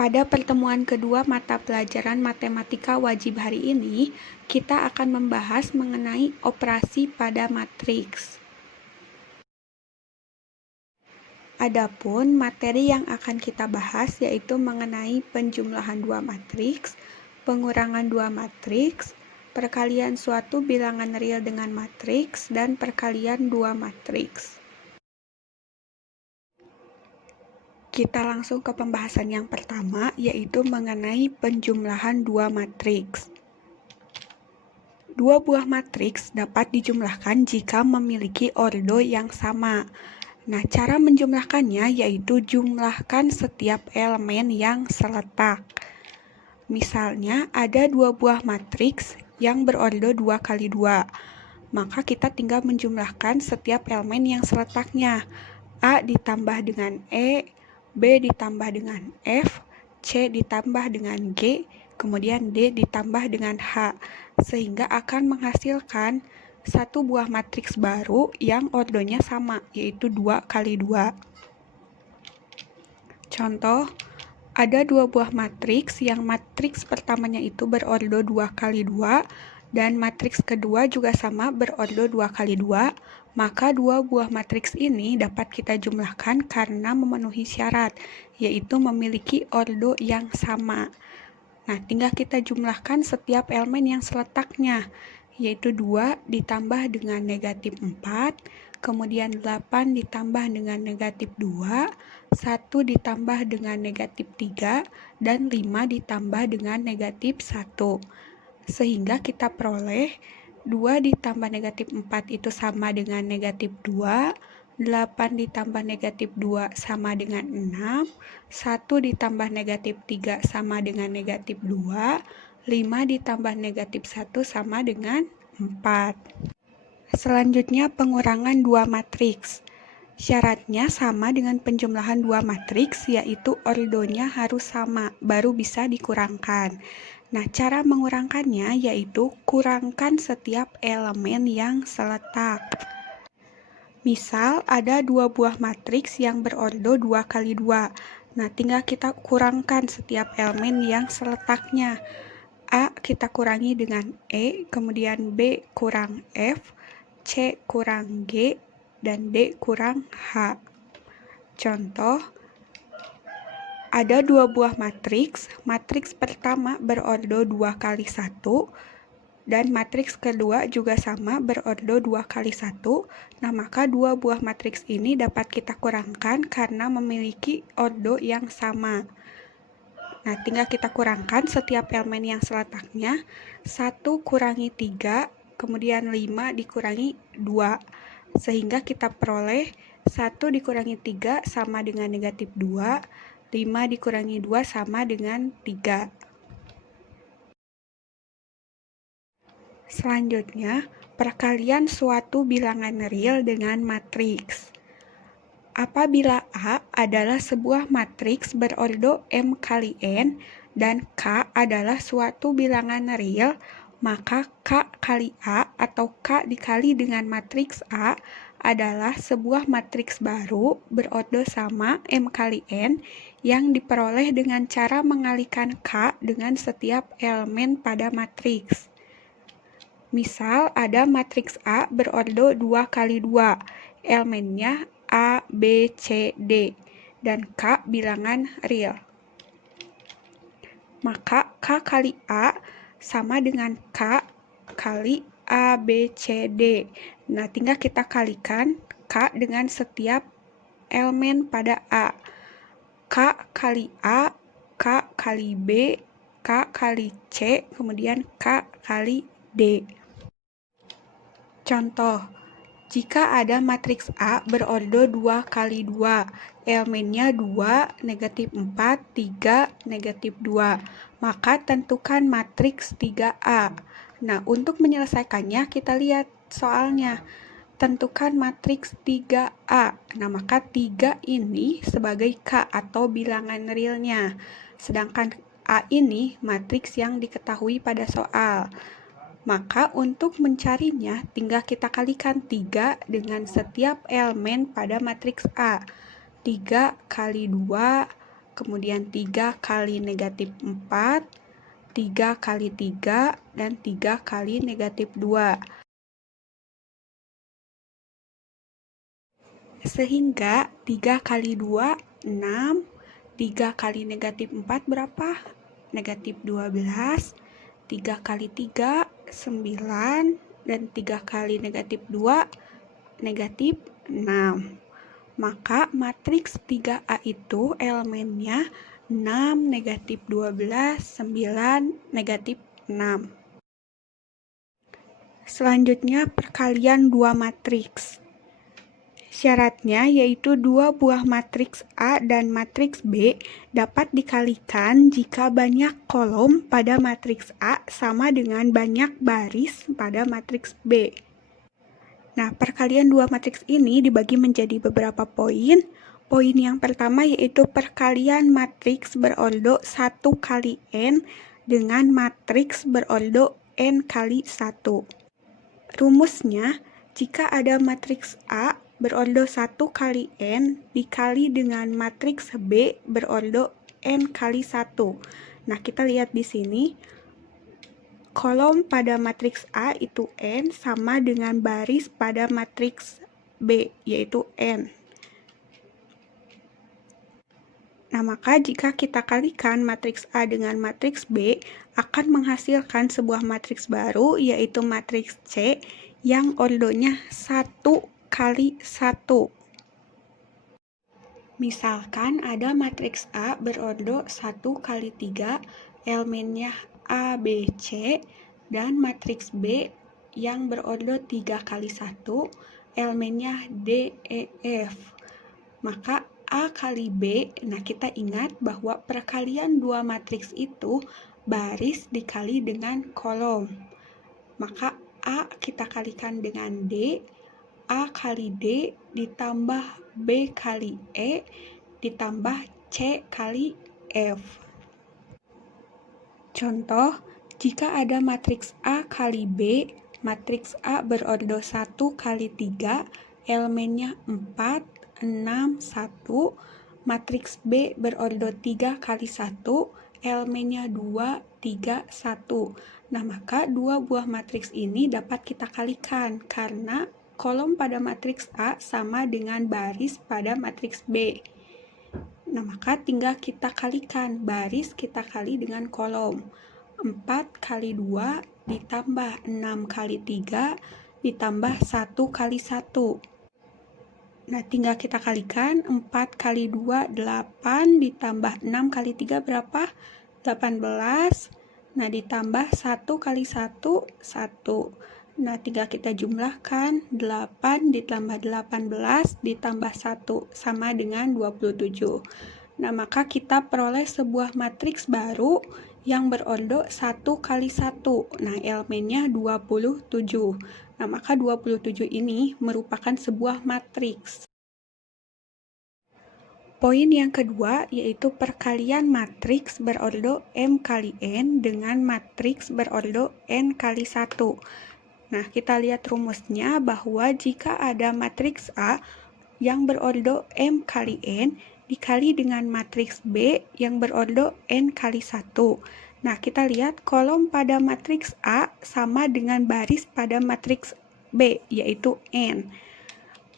Pada pertemuan kedua mata pelajaran matematika wajib hari ini, kita akan membahas mengenai operasi pada matriks. Adapun materi yang akan kita bahas yaitu mengenai penjumlahan dua matriks, pengurangan dua matriks, perkalian suatu bilangan real dengan matriks, dan perkalian dua matriks. Kita langsung ke pembahasan yang pertama, yaitu mengenai penjumlahan dua matriks. Dua buah matriks dapat dijumlahkan jika memiliki ordo yang sama. Nah, cara menjumlahkannya yaitu jumlahkan setiap elemen yang seletak. Misalnya, ada dua buah matriks yang berordo 2 kali 2. Maka kita tinggal menjumlahkan setiap elemen yang seletaknya. A ditambah dengan E, B ditambah dengan F, C ditambah dengan G, kemudian D ditambah dengan H, sehingga akan menghasilkan satu buah matriks baru yang ordonya sama, yaitu 2 kali 2. Contoh, ada dua buah matriks yang matriks pertamanya itu berordo 2 kali 2, dan matriks kedua juga sama berordo 2 kali 2, maka dua buah matriks ini dapat kita jumlahkan karena memenuhi syarat, yaitu memiliki ordo yang sama. Nah, tinggal kita jumlahkan setiap elemen yang seletaknya, yaitu 2 ditambah dengan negatif 4, kemudian 8 ditambah dengan negatif 2, 1 ditambah dengan negatif 3, dan 5 ditambah dengan negatif 1. Sehingga kita peroleh 2 ditambah negatif 4 itu sama dengan negatif 2, 8 ditambah negatif 2 sama dengan 6, 1 ditambah negatif 3 sama dengan negatif 2, 5 ditambah negatif 1 sama dengan 4. Selanjutnya pengurangan dua matriks. Syaratnya sama dengan penjumlahan dua matriks, yaitu ordonya harus sama, baru bisa dikurangkan. Nah, cara mengurangkannya yaitu kurangkan setiap elemen yang seletak. Misal, ada dua buah matriks yang berordo 2 kali 2. Nah, tinggal kita kurangkan setiap elemen yang seletaknya. A kita kurangi dengan E, kemudian B kurang F, C kurang G, dan D kurang H. Contoh, ada dua buah matriks. Matriks pertama berordo 2 kali 1, dan matriks kedua juga sama berordo 2 kali 1. Nah, maka dua buah matriks ini dapat kita kurangkan karena memiliki ordo yang sama. Nah, tinggal kita kurangkan setiap elemen yang seletaknya. 1 kurangi 3, kemudian 5 dikurangi 2. Sehingga kita peroleh 1 dikurangi 3 sama dengan negatif 2, 5 dikurangi 2 sama dengan 3. Selanjutnya, perkalian suatu bilangan real dengan matriks. Apabila A adalah sebuah matriks berordo M kali N dan K adalah suatu bilangan real, maka K kali A atau K dikali dengan matriks A adalah sebuah matriks baru berordo sama M kali N yang diperoleh dengan cara mengalikan K dengan setiap elemen pada matriks. Misal, ada matriks A berordo 2 kali 2, elemennya A, B, C, D, dan K bilangan real. Maka K kali A sama dengan K kali A, B, C, D. Nah, tinggal kita kalikan K dengan setiap elemen pada A. K kali A, K kali B, K kali C, kemudian K kali D. Contoh, jika ada matriks A berordo 2 kali 2, elemennya 2, negatif 4, 3, negatif 2, maka tentukan matriks 3A. Nah, untuk menyelesaikannya kita lihat soalnya. Tentukan matriks 3A. Nah, maka 3 ini sebagai K atau bilangan realnya. Sedangkan A ini matriks yang diketahui pada soal. Maka untuk mencarinya tinggal kita kalikan 3 dengan setiap elemen pada matriks A. 3 kali 2, kemudian 3 kali negatif 4, 3 kali 3, dan 3 kali negatif 2. Sehingga 3 kali 2, 6, 3 kali negatif 4 berapa? Negatif 12, 3 kali 3, 9, dan 3 kali negatif 2, negatif 6. Maka matriks 3A itu elemennya 6, negatif 12, 9, negatif 6. Selanjutnya perkalian dua matriks. Syaratnya yaitu dua buah matriks A dan matriks B dapat dikalikan jika banyak kolom pada matriks A sama dengan banyak baris pada matriks B. Nah, perkalian dua matriks ini dibagi menjadi beberapa poin. Poin yang pertama yaitu perkalian matriks berordo 1 kali N dengan matriks berordo N kali 1. Rumusnya, jika ada matriks A berordo 1 kali N dikali dengan matriks B berordo N kali 1. Nah, kita lihat di sini. Kolom pada matriks A itu N sama dengan baris pada matriks B, yaitu N. Nah, maka jika kita kalikan matriks A dengan matriks B, akan menghasilkan sebuah matriks baru, yaitu matriks C, yang ordonya 1 kali 1. Misalkan ada matriks A berordo 1 kali 3, elemennya A, B, C, dan matriks B yang berordo 3 kali 1, elemennya D, E, F. Maka A kali B, nah kita ingat bahwa perkalian dua matriks itu baris dikali dengan kolom. Maka A kita kalikan dengan D, A kali D ditambah B kali E ditambah C kali F. Contoh, jika ada matriks A kali B, matriks A berordo 1 kali 3, elemennya 4, 6, 1, matriks B berordo 3 kali 1, elemennya 2, 3, 1. Nah, maka dua buah matriks ini dapat kita kalikan karena kolom pada matriks A sama dengan baris pada matriks B. Nah, maka tinggal kita kalikan, baris kita kali dengan kolom. 4 kali 2 ditambah 6 kali 3 ditambah 1 kali 1. Nah, tinggal kita kalikan, 4 kali 2, 8, ditambah 6 kali 3 berapa? 18. Nah, ditambah 1 kali 1, 1. Nah, tinggal kita jumlahkan, 8 ditambah 18 ditambah 1 sama dengan 27. Nah, maka kita peroleh sebuah matriks baru yang berordo 1 kali 1. Nah, elemennya 27. Nah, maka 27 ini merupakan sebuah matriks. Poin yang kedua yaitu perkalian matriks berordo M kali N dengan matriks berordo N kali 1. Nah, kita lihat rumusnya bahwa jika ada matriks A yang berordo M kali N dikali dengan matriks B yang berordo N kali 1. Nah, kita lihat kolom pada matriks A sama dengan baris pada matriks B, yaitu N.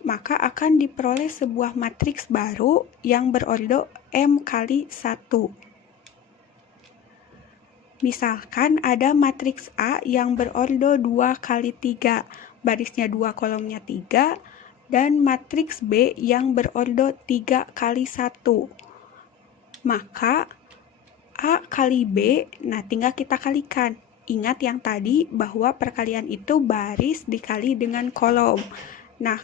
Maka akan diperoleh sebuah matriks baru yang berordo M kali 1. Misalkan ada matriks A yang berordo 2 kali 3, barisnya 2, kolomnya 3, dan matriks B yang berordo 3 kali 1. Maka A kali B, nah tinggal kita kalikan. Ingat yang tadi bahwa perkalian itu baris dikali dengan kolom. Nah,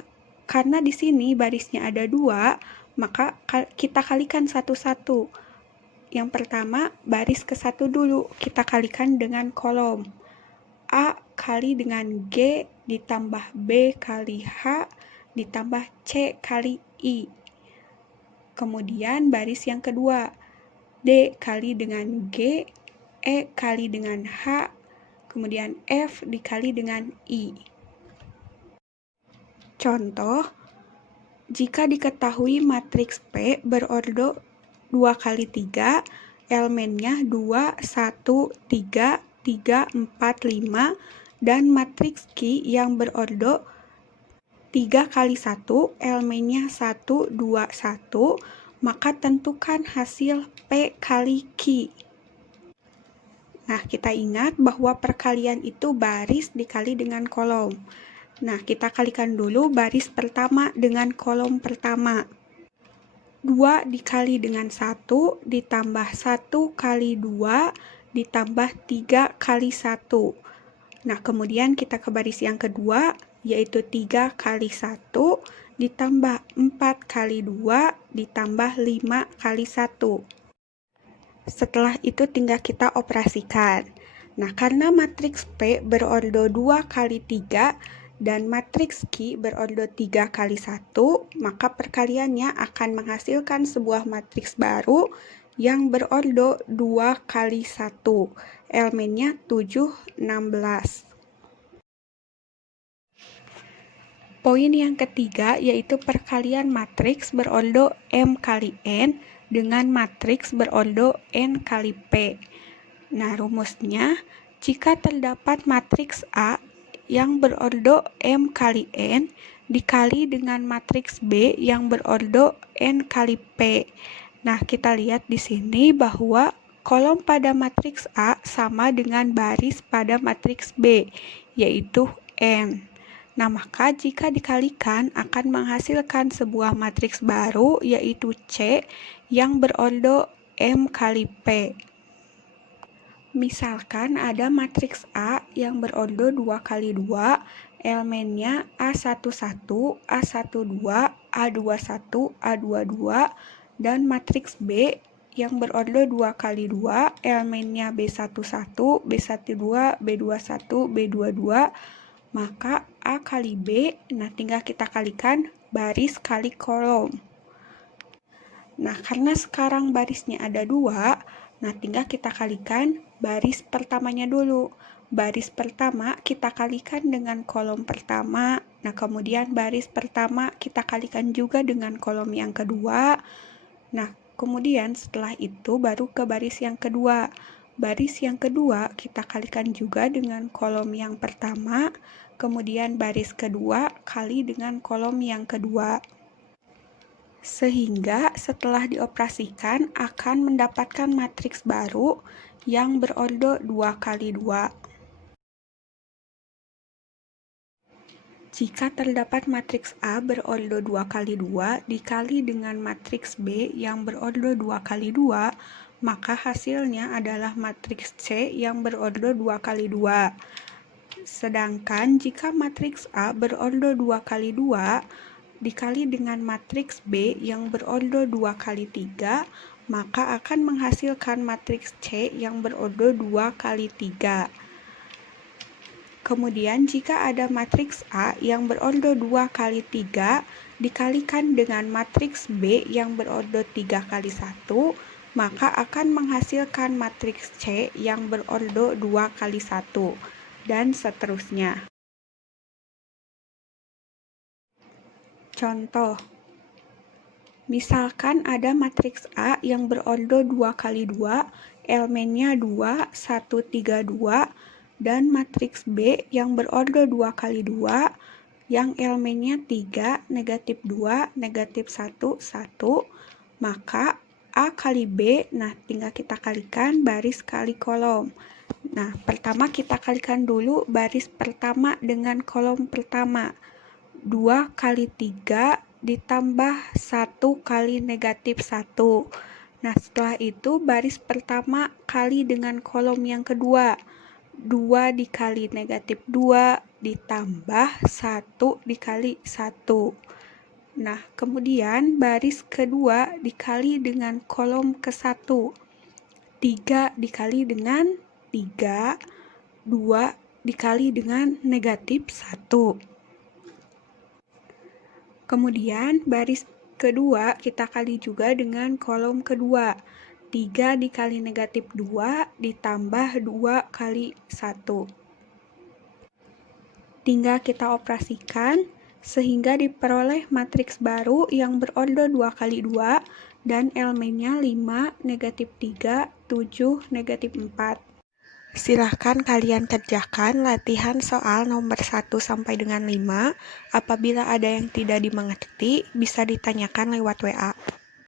karena di sini barisnya ada 2, maka kita kalikan satu-satu. Yang pertama, baris ke-1 dulu, kita kalikan dengan kolom. A kali dengan G ditambah B kali H ditambah C kali I. Kemudian baris yang kedua, D kali dengan G, E kali dengan H, kemudian F dikali dengan I. Contoh, jika diketahui matriks P berordo 2 kali 3, elemennya 2, 1, 3, 3, 4, 5, dan matriks Q yang berordo 3 kali 1, elemennya 1, 2, 1, maka tentukan hasil P kali Q. Nah, kita ingat bahwa perkalian itu baris dikali dengan kolom. Nah, kita kalikan dulu baris pertama dengan kolom pertama. 2 dikali dengan 1 ditambah 1 kali 2 ditambah 3 kali 1. Nah, kemudian kita ke baris yang kedua, yaitu 3 kali 1 ditambah 4 kali 2 ditambah 5 kali 1. Setelah itu tinggal kita operasikan. Nah, karena matriks P berordo 2 kali 3 dan matriks Q berordo 3 kali 1, maka perkaliannya akan menghasilkan sebuah matriks baru yang berordo 2 kali 1. Elemennya 7, 16. Poin yang ketiga yaitu perkalian matriks berordo M kali N dengan matriks berordo N kali P. Nah, rumusnya, jika terdapat matriks A yang berordo M kali N dikali dengan matriks B yang berordo N kali P. Nah, kita lihat di sini bahwa kolom pada matriks A sama dengan baris pada matriks B, yaitu N. Nah, maka jika dikalikan akan menghasilkan sebuah matriks baru, yaitu C yang berordo M kali P. Misalkan ada matriks A yang berordo 2 kali 2, elemennya A11, A12, A21, A22, dan matriks B yang berordo 2 kali 2, elemennya B11, B12, B21, B22, maka A kali B, nah tinggal kita kalikan baris kali kolom. Nah, karena sekarang barisnya ada 2, nah tinggal kita kalikan baris pertamanya dulu. Baris pertama kita kalikan dengan kolom pertama. Nah, kemudian baris pertama kita kalikan juga dengan kolom yang kedua. Nah, kemudian setelah itu baru ke baris yang kedua. Baris yang kedua kita kalikan juga dengan kolom yang pertama. Kemudian baris kedua kali dengan kolom yang kedua. Sehingga setelah dioperasikan akan mendapatkan matriks baru yang berordo 2 kali 2. Jika terdapat matriks A berordo 2 kali 2 dikali dengan matriks B yang berordo 2 kali 2, maka hasilnya adalah matriks C yang berordo 2 kali 2. Sedangkan jika matriks A berordo 2 kali 2 dikali dengan matriks B yang berordo 2 kali 3, maka akan menghasilkan matriks C yang berordo 2 kali 3. Kemudian jika ada matriks A yang berordo 2 kali 3 dikalikan dengan matriks B yang berordo 3 kali 1, maka akan menghasilkan matriks C yang berordo 2 kali 1, dan seterusnya. Contoh, misalkan ada matriks A yang berordo 2 kali 2, elemennya 2, 1, 3, 2, dan matriks B yang berordo 2 kali 2, yang elemennya 3, negatif 2, negatif 1, 1, maka A kali B, nah tinggal kita kalikan baris kali kolom. Nah, pertama kita kalikan dulu baris pertama dengan kolom pertama. 2 kali 3 ditambah 1 kali negatif 1. Nah, setelah itu baris pertama kali dengan kolom yang kedua. 2 dikali negatif 2 ditambah 1 dikali 1. Nah, kemudian baris kedua dikali dengan kolom ke-1. 3 dikali dengan 3, 2 dikali dengan negatif 1. Kemudian baris kedua kita kali juga dengan kolom kedua. 3 dikali negatif 2 ditambah 2 kali 1. Tinggal kita operasikan sehingga diperoleh matriks baru yang berordo 2 kali 2 dan elemennya 5, negatif 3, 7, negatif 4. Silahkan kalian kerjakan latihan soal nomor 1 sampai dengan 5. Apabila ada yang tidak dimengerti, bisa ditanyakan lewat WA.